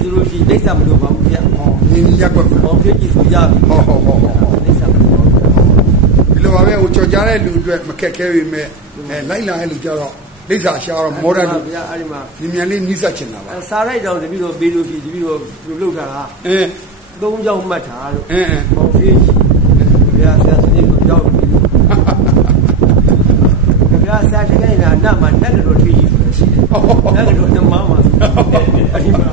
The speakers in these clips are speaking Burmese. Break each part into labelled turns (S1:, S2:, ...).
S1: ဆိုလို့ရှိရင်လိမ့်စာမလို့ပါဘူးဗျာ
S2: ဟောမြင်းကြီးရက်ကွက်မှာ
S1: မောင်ဖေးကြည့်ဆိုရပြီ
S2: ဟောဟောဟောဟော
S1: လိမ့်စာမလို့ပါဘူး
S2: ဒီလိုပါပဲဟိုကြော်ကြားတဲ့လူအတွက်မခက်ခဲပေမဲ့အဲလိုက်လာတဲ့လူကြတော့လိမ့်စာရှာတော့မောဒန်လူ
S1: ဗျာအဲ့ဒီမှာ
S2: မြန်မြန်လေးနီးစပ်ချင်တာပါ
S1: အဲစားလိုက်တော့တပည့်တော်ဘေးလို့ရှိတပည့်တော်ပြုလုပ်တာက
S2: အင်း
S1: သုံးကြောင်းမှတ်တာလို့
S2: အင်းအင်း
S1: မောင်ဖေးကြည့်ဗျာဆရာစနေကိုကြောက်ပြီဗျာစားတဲ့ကိန်းကနတ်မှာနတ်ကတော့ထွေးကြည့်ဆိုရှိတယ်နတ်ကတော့နှမမှာအဲ့ဒီမှာ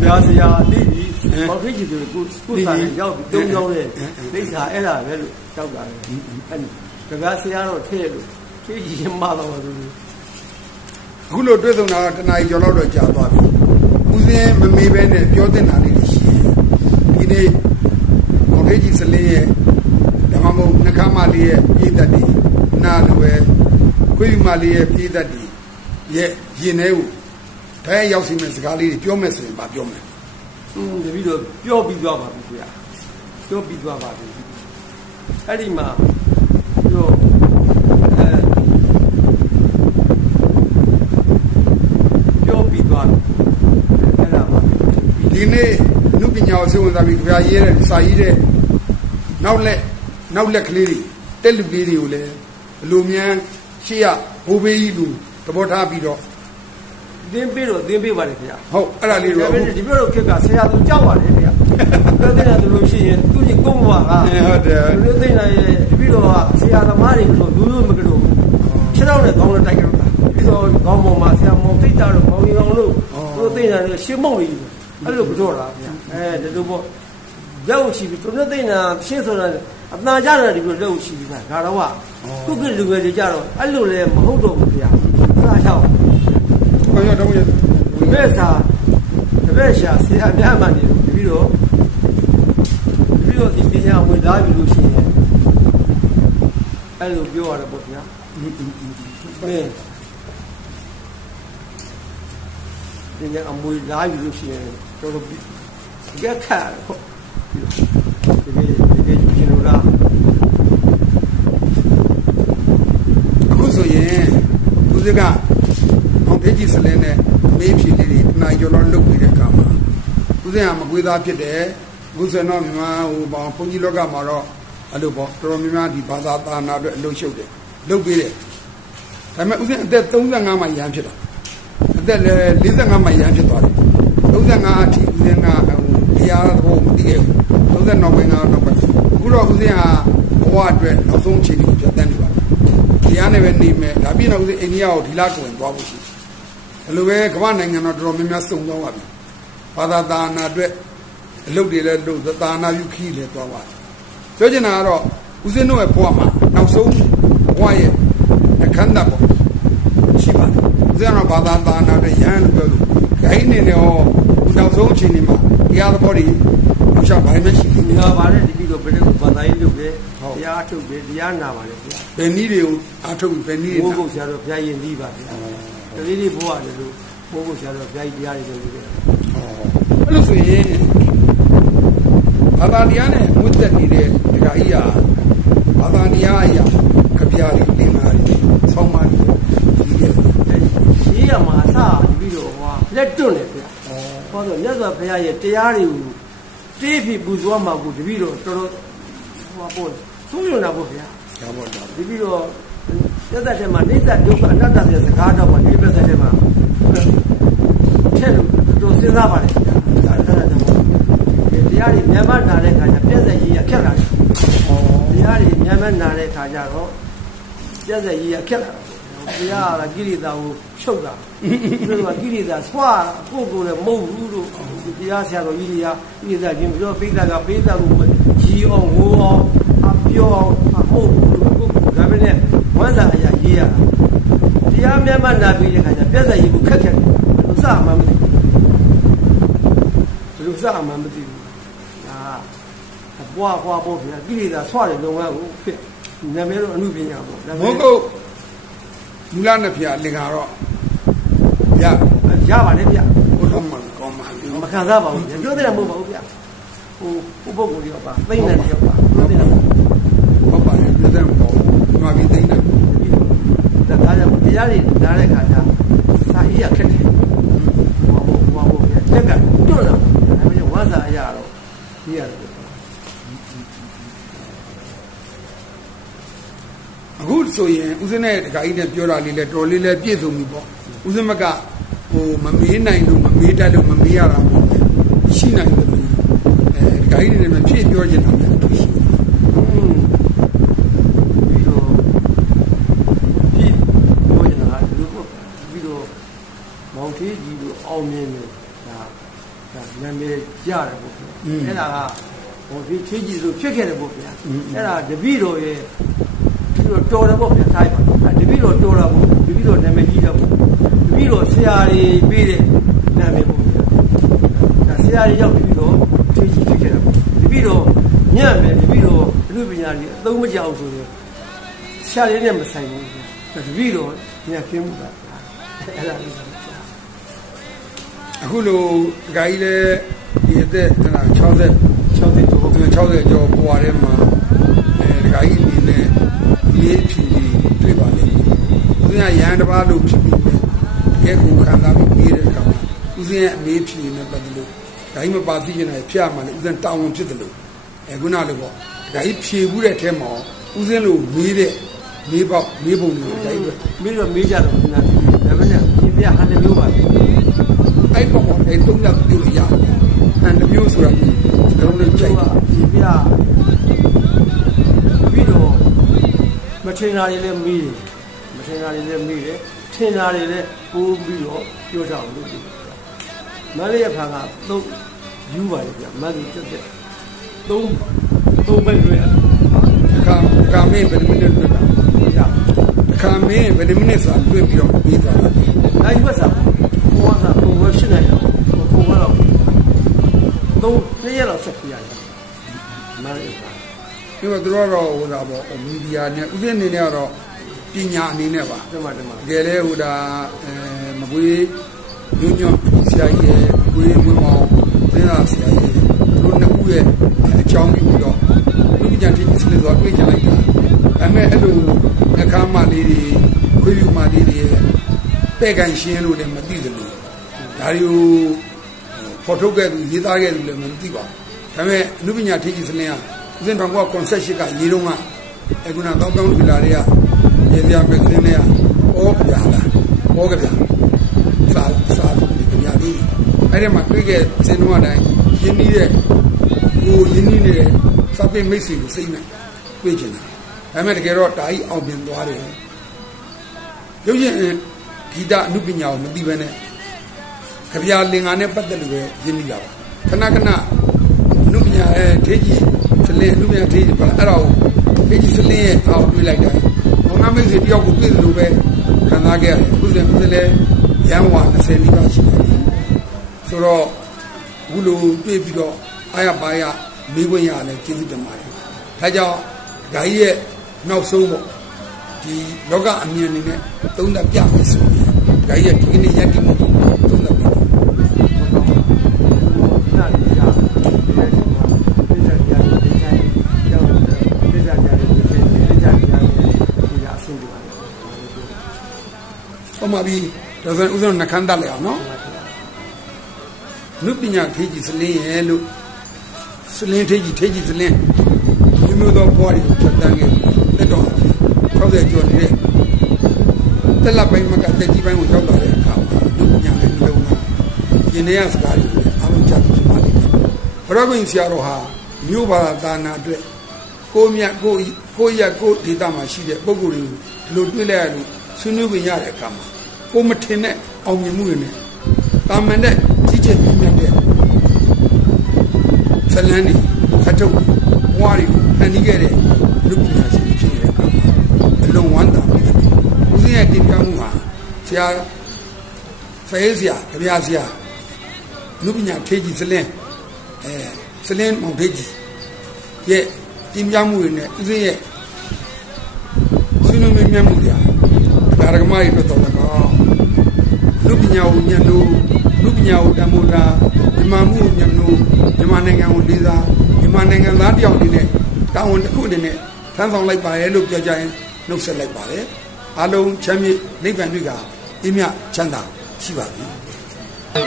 S1: ဗျာဆရာလိပြီမောင်ဖေးကြည့်ဆိုကိုကိုစားရောက်ပြီးသုံးကြောင်းနဲ့လိမ့်စာအဲ့ဒါပဲလို့ကြောက်တာပဲအဲ့ဒီဗျာဆရာတော့ထဲ့လို့ထွေးကြည့်ရင်မတော့ဘူး
S2: အခုလိုတွေ့ဆုံတာကတနားရီကျော်လောက်တော့ကြာသွားပြီဦးစင်းမမေးပဲနဲ့ပြောတင်တာလေးတွေရှိတယ်ဒီနေ့ဘောင်ဖေးကြီးစလင်းရဲ့ဓမ္မမုံနှခမ်းမလေးရဲ့ပြည်သက်တွေနာလိုပဲခွေးယူမလေးရဲ့ပြည်သက်တွေရဲ့ရင်ထဲကို တည်းရောက်စီမဲ့စကားလေးတွေပြောမယ်ဆိုရင်ဗာပြောမယ်
S1: อืมတပည့်တော့ပြောပြီးသွားပါပြီခင်ဗျာပြောပြီးသွားပါပြီအဲ့ဒီမှာပြောအဲပြောပြီးသွားပြီအဲ့ဒါပါ
S2: ဒီနေ့အနုပညာကိုစိတ်ဝင်စားပြီးကြပြရေးတဲ့စာရေးတဲ့နောက်လက်နောက်လက်ကလေးတွေတက်လူလေးတွေကိုလည်းအလိုမြန်ရှေ့ရဘိုးဘေးကြီးလူသဘောထားပြီးတော့
S1: သင်ပေးတော့သင်ပေးပါလေခင်ဗျာ
S2: ဟုတ်အဲ့ဒါလေး
S1: ဒါ
S2: တော့
S1: ပေမဲ့ဒီပြောတော့ခက်ကဆရာသူကြောက်ပါတယ်ခင်ဗျာပြောတဲ့ဆိုလို့ရှိရင်သူကြီးကုန်းမှာက
S2: ဟုတ်တယ်
S1: လူသိနေရဲ့တပည့်တော်ကဆရာသမားတွေဆိုလူလူမကတော့ခြေတော့နဲ့ကောင်းလို့တိုက်ကြတော့တာပြီးတော့ကောင်းပေါ်မှာဆရာမောင်သိတာတော့ကောင်းရင်ကောင်းလို့သူသိနေတယ်ရှင်းမုံလေးအဲ့လိုကြောတာဗျာအဲဒီလိုပေါ့ရောက်ရှိပြီသူတို့သိနေတာရှင်းဆိုတာအတန်ကြတယ်ဒီလိုလောက်ရှိပြီဗျာဒါတော့ကခုကလူငယ်တွေကြတော့အဲ့လိုလည်းမဟုတ်တော့ဘူးဗျာအဲ့ဒါကြော င့်
S2: ဘာရတော့ရ
S1: ဒီဘက်သာဒီဘက်ရှာဆရာများမှနေလို့ပြီးတော့ပြီးတော့ဒီပညာဝင်လာပြီလို့ရှိရင်အဲ့လိုပြောရတယ်ပေါ့ဗျာမင်းပညာအမွေလာပြီလို့ရှိရင်တော်တော်ကြက်ခါပေါ့ဒီလိုဒီလိုရှင်လို့လား
S2: အခုဆိုရင်ဦးစကအောင်ဖေးကြီး စလင်းနဲ့မေးဖြေလေးတွေတနားကျော်တော့လုပ်ပြီးတဲ့အခါမှာဦးစင်ကမကွေးသားဖြစ်တယ်အခုဆိုတော့မြန်မာဟိုဘောင်ဘုန်းကြီးလောကမှာတော့အဲ့လိုပေါ့တော်တော်များများဒီဘာသာသာနာအတွက်အလုပ်ရှုပ်တယ်လုပ်ပြီးတယ်ဒါပေမဲ့ဦးစင်အသက်35မှာရဟန်းဖြစ်တာအသက်လည်း45မှာရဟန်းဖြစ်သွားတယ်35အထိဦးစင်ကဟိုတရားတော်မသိခဲ့ဘူး39ပိုင်းကတော့နောက်ပိုင်းအခုတော့ဦးစင်ကဘဝအတွက်နောက်ဆုံးအခြေအနေကိုပြတ်တန်းနေပါတယ်တရားနဲ့ပဲနေမယ်ဒါပြည့်တော့ဦးအိန္ဒိယကိုဒီလားကိုဝင်သွားဖို့ရှိတယ်။ ဒါလိုပဲကမ္ဘာနိုင်ငံတော်တော်များများစုံသွားပါပြီ။ဘာသာသာနာအတွက်အလုပ်တွေလည်းလုပ်သာနာယူခီးလည်းသွားပါ။ပြောချင်တာကတော့ဦးစင်းတို့ရဲ့ဘဝမှာနောက်ဆုံးဘဝရဲ့အခမ်းအနားပေါ့ရှိပါတယ်။ဦးစင်းကတော့ဘာသာသာနာအတွက်ရဟန်းလို့ပြောလို့ဂိုင်းနေနေဟောဦးနောက်ဆုံးအချိန်ဒီမှာတရားသဘောတွေဘုရားဘာမှမရှိဘူး
S1: ဒီဟာပါတဲ့ဒီပြီးတော့ဘယ်လိုဘာသာရေးလုပ်တယ်
S2: ဟုတ်
S1: တရားထုတ်တယ်တရားနာပါလေဗျာ။
S2: ဘယ်နည်းတွေကိုအားထုတ်ပြီးဘယ်နည်းတွေ
S1: ဘိုး
S2: နာ
S1: ဘုတ်ဆရာတော်ဘုရားရင်ပြီးပါဗျာ တတိတိဘိုးရတယ်လို့ဘိုးဘုတ်ဆရာတော်ဘုရားကြီးတရားတွေလုပ်တယ်
S2: အဲ့လိုဆိုရင်ဘာသာတရားနဲ့ဝတ်သက်နေတဲ့ဒကာကြီးဟာဘာသာတရားအရာကြပြားလေးတင်လာတယ်ဆောင်းပါးလေးဒီရဲ့
S1: ရေးရမှာအစဒီပြီးတော့ဟောလက်တွန့်တယ်ဗျာဟောဆိုမြတ်စွာဘုရားရဲ့တရားတွေကိုတေးပြီးပူဇော်မှာကိုတပြီးတော့တော်တော်ဟောပေါ့သုံးရနာပေါ့ဗျာ
S2: ဒါပေါ့ဒါ
S1: ဒီပြီးတော့ သက်သက်ထဲမှာနေသက်ဒုက္ခအနတ္တဆိုတဲ့စကားတော့မှဒီသက်သက်ထဲမှာထည့်လို့တော်စဉ်းစားပါလေဒါအဲ့ဒါကြောင့်တရားတွေမြန်မာနာတဲ့ခါကျပြည့်စက်ကြီးရခက်လာတယ်တရားတွေမြန်မာနာတဲ့ခါကျတော့ပြည့်စက်ကြီးရခက်လာတယ်တရားကကိရိတာကိုချုပ်တာသူတို့ကကိရိတာဆွာကိုယ်ကိုယ်လည်းမဟုတ်ဘူးလို့တရားဆရာတော်ကြီးတွေကကိရိတာချင်းပြောပိဿကပိဿကိုရီအောင်ငိုအောင်အပြောအောင်မဟုတ်ဘူးလို့ကိုယ်ဒါပဲနဲ့ဝမ်းစာအ ရာရေးရတာတရားမြန်မာနာပြီးတဲ့ခါကျပြည့်စက်ကြီးကိုခက်ခက်တယ်လို့စမှမသိဘူးဘယ်လိုစမှမသိဘူးဒါအပွားပွားပေါ့ဗျာကိရိတာဆွတဲ့လုပ်ငန်းကိုဖြစ်နာမည်တော့အမှုပညာပေါ့ဒါ
S2: မ
S1: ပေ
S2: ဟုတ်
S1: မဲ့
S2: ကိုမူလနဲ့ဖျားလင်္ကာတော့ရ
S1: ရပါလေဗျ
S2: ဘုရားမှာကောင်းပါပြီ
S1: မခံစားပါဘူးဗျပြောတဲ့မဟုတ်ပါဘူးဗျဟိုဟိုပုဂ္ဂိုလ်ရောက်ပါသိနေတယ်ရောက်ပါပြောတဲ့မဟုတ်
S2: ဟုတ်ပါတယ်ပြည့်စုံပေါ့ဒီမှာပြီးသိနေတယ်
S1: ဘူးဒါဒါကြောင့် တရားတွေနားတဲ့ခါကျစာရေးရခက်တယ်ဟောဟောဟောလက်ကတွန့်လာကြီးရတယ်ပေါ့
S2: အခုဆိုရင်ဦးစင်းနဲ့ဒကာကြီးနဲ့ပြောတာလေးလဲတော်လေးလဲပြည့်စုံပြီပေါ့ဦးစင်းမကဟိုမမေးနိုင်လို့မမေးတတ်လို့မမေးရတာပေါ့ရှိနိုင်တယ်လို့အဲဒကာကြီးတွေနဲ့မဖြည့်ပြောချင်တာလည်းအထူးရှိတယ်
S1: อืมပြီးတော့ဒီဘောရနာဒီလိုပေါ့ပြီးတော့မောင်သေးကြီးတို့အောင်မြင်တယ်ဒါဒါနာမည်ရတယ်ပေါ့ဗျာ အဲ့ဒါကမောင်သေးသေးကြီးတို့ဖြစ်ခဲ့တယ်ပေါ့ဗျာအဲ့ဒါတပည့်တော်ရဲ့ဒီလိုတော်တယ်ပေါ့ဗျာထားပါအဲ့တပည့်တော်တော်တာပေါ့တပည့်တော်နာမည်ကြီးတယ်ပေါ့တပည့်တော်ဆရာကြီးပေးတဲ့နာမည်ပေါ့ဗျာဒါဆရာကြီးရောက်ပြီးတော့သေးကြီးဖြစ်ခဲ့တယ်ပေါ့တပည့်တော်ညံ့မယ်တပည့်တော်အမှုပညာကြီးအသုံးမကျအောင်ဆိုရင်ဆရာလေးနဲ့မဆိုင်ဘူးဗျာဒါတပည့်တော်ညံ့ခင်းမှုတာအဲ့ဒါလေးဆို
S2: အခုလိုဒကာကြီးလဲ ဒီအသက်ဟလာ60
S1: 60တော့
S2: 60ကျော်ပွားထဲမှာအဲဒကာကြီးအနေနဲ့လေးဖြီတွေ့ပါလိမ့်မယ်ဦးစင်းကရဟန်းတစ်ပါးလို့ဖြစ်ပြီးပဲတကယ်ကိုခံစားပြီးပြီးတဲ့အခါမှာဦးစင်းရဲ့အမေးဖြီနဲ့ပတ်သက်လို့ဒကာကြီးမပါသိချင်တယ်ဖျက်မှလည်းဦးစင်းတောင်းဝန်ဖြစ်တယ်လို့အဲခုနလိုပေါ့ဒကာကြီးဖြေဘူးတဲ့အထဲမှာဦးစင်းလို့မေးတဲ့မေးပေါက်မေးပုံတွေကိုဒကာကြီးပဲ
S1: မင်းတို့မေးကြတော့နာပြီဒါပေမဲ့ဒီပြဟာတမျိုးပါပဲ
S2: အဲ့ပေါ့ပေါ့အဲ့သုံးယောက်ပြုလို့ရ တယ်။အဲ့တစ်မျိုးဆိုတာဒီကျွန်တော်တို့ကြိုက်တယ်
S1: ဒီပြပြီးတော့မထင်တာတွေလည်းမေးတယ်မထင်တာတွေလည်းမေးတယ်ထင်တာတွေလည်းပိုးပြီးတော့ပြောကြအောင်လုပ်တယ်မလေးရဖာကသုံးယူပါလေဗျမတ်သူတက်တဲ့သုံးသုံးပဲတွေ့ရ။
S2: အခါအခါမင်းဘယ်လိုမိနစ်တွေ့တာ
S1: ရ။
S2: အခါမင်းဘယ်လိုမိနစ်စာတွေ့ပြီးတော့ပြီးသွားတာလဲ
S1: နိုင်ဘက်စားဘောစားဘဝရှိနေတော့ဘုံကတော့ သုံးနှစ်ရက်လောက်ဆက်ပြရတယ်မလေးရဖာ။
S2: ဒီမှာသူတို့ကတော့ဟိုဒါပေါ့မီဒီယာနဲ့ဥစဉ်အနေနဲ့ကတော့ပညာအနေနဲ့ပါ
S1: ဒီမှာဒီမှာ။
S2: တကယ်လဲဟိုဒါအဲမကွေးညွညွဆရာကြီးရဲ့မကွေးမွေးမောင်သင်္သာဆရာကြီးရဲ့သူတို့နှစ်ခုရဲ့အကြောင်းပြုပြီးတော့လူပညာတိစနေသွားတွေ့ကြလိုက်တာ။ဒါပေမဲ့အဲ့လိုအခါမှလေးတွေခွေးပြူမှလေးတွေရဲ့တဲ့ကန်ရှင်းလို့လည်းမသိသလိုဒါတွေကို ဖော်ထုတ်ခဲ့သူရေးသားခဲ့သူလည်းမသိပါဘူးဒါပေမဲ့အနုပညာထိကြီးစလင်းကဦးစင်တော်ကကွန်ဆက်ရှိကရေးတော့ကအခုနတော့တောင်းလူလာတွေကရေးပြမယ်စင်းတွေကဩကြလားဩကြစာစာကြပြလေးအဲ့ဒီမှာတွေ့ခဲ့စင်းတော့အတိုင်းရင်းနှီးတဲ့ကိုရင်းနှီးနေတဲ့စာပေမိတ်ဆွေကိုစိတ်နဲ့တွေ့ချင်တာဒါပေမဲ့တကယ်တော့တာကြီးအောင်မြင်သွားတယ်ရုပ်ရှင်ဂီတအနုပညာကိုမသိဘဲနဲ့ ကြပြလင်္ကာနဲ့ပတ်သက်လို့ပဲရင်းနှီးတာပါခဏခဏအနုပညာအဲထေကြီးစလင်းအနုပညာထေကြီးပါလားအဲ့ဒါကိုထေကြီးစလင်းရဲ့အောက်တွေးလိုက်တယ်ဘောငါမိတ်ဆွေတယောက်ကိုတွေ့သလိုပဲခံစားခဲ့ရတယ်အခုလည်းအခုလည်းရန်ဝါ20နီးပါးရှိပါပြီဆိုတော့အခုလိုတွေ့ပြီးတော့အားရပါရမေးခွင့်ရတယ်ကျေးဇူးတင်ပါတယ်ဒါကြောင့်ဂါကြီးရဲ့နောက်ဆုံးပေါ့ဒီလောကအမြင်အနေနဲ့သုံးသပ်ပြမယ်ဆိုရင်ဂါကြီးရဲ့ဒီကနေ့ရက်တိမှုကိုသုံးသပ်ပြ ဟောမှာပြီးဒါဆိုရင်ဥစ္စာနှခမ်းတက်လိုက်အောင်နော်နုပညာထေကြီးစလင်းရဲ့လို့စလင်းထေကြီးထေကြီးစလင်းဒီမျိုးသောဘွားတွေကိုဖြတ်တန်းခဲ့ပြီးတက်တော်60ကျော်နေတဲ့တက်လက်ပိုင်းမှာကတက်ကြီးပိုင်းကိုရောက်လာတဲ့အခါမှာနုပညာနဲ့နှလုံးသားရင်ထဲကစကားတွေကိုလည်းအားလုံးကြားသိပါလိမ့်မယ်ဘရဂိန်ဆရာတော်ဟာမြို့ဘာသာသာနာအတွက်ကိုမြတ်ကိုကိုရက်ကိုဒေတာမှာရှိတဲ့ပုံကိုယ်တွေကိုဒီလိုတွေ့လိုက်ရလို့ဆွေးနွေးခွင့်ရတဲ့အခါမှာ ကိုမထင်တဲ့အောင်မြင်မှုတွေနဲ့တာမန်တဲ့ကြီးကျယ်မြင့်မြတ်တဲ့ဇလန်းတွေခတ်ထုတ်ဘွားတွေကိုဖန်တီးခဲ့တဲ့လူပညာရှင်တွေဖြစ်နေတဲ့အခါမှာအလွန်ဝမ်းသာမိတယ်ဦးစင်းရဲ့တင်ပြမှုဟာဆရာဆရာဆရာကြပြဆရာလူပညာထေကြီးဇလန်းအဲဇလန်းမောင်ထေကြီးရဲ့တင်ပြမှုတွေနဲ့ဦးစင်းရဲ့ဆွေးနွေးမြတ်မှုတွေဟာဒါရကမကြီးအတွက်တော်လည်းကောင်းလူ ပညာကိုညံ့လို့လူပညာကိုတမိုးတာမြန်မာမှုကိုညံ့လို့မြန်မာနိုင်ငံကိုလေးစားမြန်မာနိုင်ငံသားတယောက်အနေနဲ့တာဝန်တစ်ခုအနေနဲ့ထမ်းဆောင်လိုက်ပါရဲ့လို့ပြောကြရင်နှုတ်ဆက်လိုက်ပါတယ်အားလုံးချမ်းမြေ့နိဗ္ဗာန်တွေ့ကအင်းမြချမ်းသာရှိပါသည်